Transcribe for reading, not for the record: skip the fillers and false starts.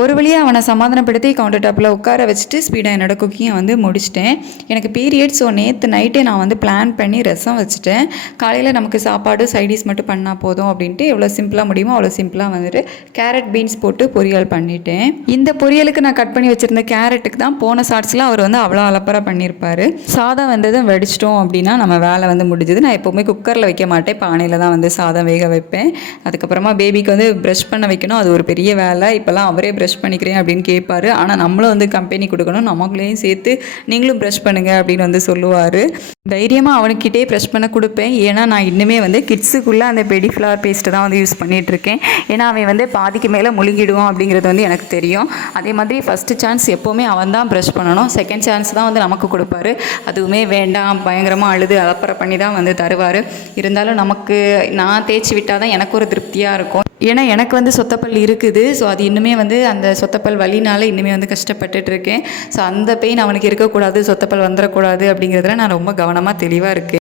ஒரு வழியாக அவனை சமாதானப்படுத்தி கவுண்டர் டாப்பில் உட்கார வச்சுட்டு ஸ்பீடாக என்னோடய குக்கிங்கை வந்து முடிச்சிட்டேன். எனக்கு பீரியட், ஸோ நேற்று நைட்டே நான் வந்து பிளான் பண்ணி ரசம் வச்சுட்டேன். காலையில் நமக்கு சாப்பாடு சைடிஷ் மட்டும் பண்ணால் போதும் அப்படின்ட்டு எவ்வளோ சிம்பிளாக முடியுமோ அவ்வளோ சிம்பிளாக வந்துட்டு கேரட் பீன்ஸ் போட்டு பொரியல் பண்ணிட்டேன். இந்த பொரியலுக்கு நான் கட் பண்ணி வச்சுருந்த கேரட்டுக்கு தான் போன ஷார்ட்ஸில் அவர் வந்து அவ்வளோ அலப்பராக பண்ணியிருப்பார். சாதம் வந்ததும் வடிச்சிட்டோம் அப்படின்னா நம்ம வேலை வந்து முடிஞ்சது. நான் எப்போவுமே குக்கரில் வைக்க மாட்டேன், பானையில் தான் வந்து சாதம் வேக வைப்பேன். அதுக்கப்புறமா பேபிக்கு வந்து ப்ரஷ் பண்ண வைக்கணும், அது ஒரு பெரிய வேலை. இப்போல்லாம் அவரே ப்ரஷ் பண்ணிக்கிறேன் அப்படின்னு கேட்பாரு. ஆனால் நம்மளும் வந்து கம்பெனி கொடுக்கணும், நமக்குள்ளேயும் சேர்த்து நீங்களும் ப்ரஷ் பண்ணுங்கள் அப்படின்னு வந்து சொல்லுவார். தைரியமாக அவனுக்கிட்டே ப்ரஷ் பண்ண கொடுப்பேன். ஏன்னா நான் இன்னுமே வந்து கிட்ஸுக்குள்ளே அந்த பெடிஃப்ளவர் பேஸ்ட்டு தான் வந்து யூஸ் பண்ணிகிட்ருக்கேன். ஏன்னா அவன் வந்து பாதிக்கு மேலே முழுங்கிடுவான் அப்படிங்கிறது வந்து எனக்கு தெரியும். அதே மாதிரி ஃபஸ்ட்டு சான்ஸ் எப்போவுமே அவன் தான் ப்ரஷ் பண்ணணும், செகண்ட் சான்ஸ் தான் வந்து நமக்கு கொடுப்பாரு. அதுவுமே வேண்டாம் பயங்கரமாக அழுது அலப்பறை பண்ணி தான் வந்து தருவார். இருந்தாலும் நமக்கு நான் தேய்ச்சி விட்டால் தான் எனக்கு ஒரு திருப்தியாக இருக்கும். ஏன்னா எனக்கு வந்து சொத்தப்பல் இருக்குது. ஸோ அது இன்னுமே வந்து அந்த சொத்தப்பல் வலினால இன்னுமே வந்து கஷ்டப்பட்டுட்ருக்கேன். ஸோ அந்த பெயின் அவனுக்கு இருக்கக்கூடாது, சொத்தப்பல் வந்துடக்கூடாது அப்படிங்கிறதுல நான் ரொம்ப கவனமாக தெளிவாக இருக்கேன்.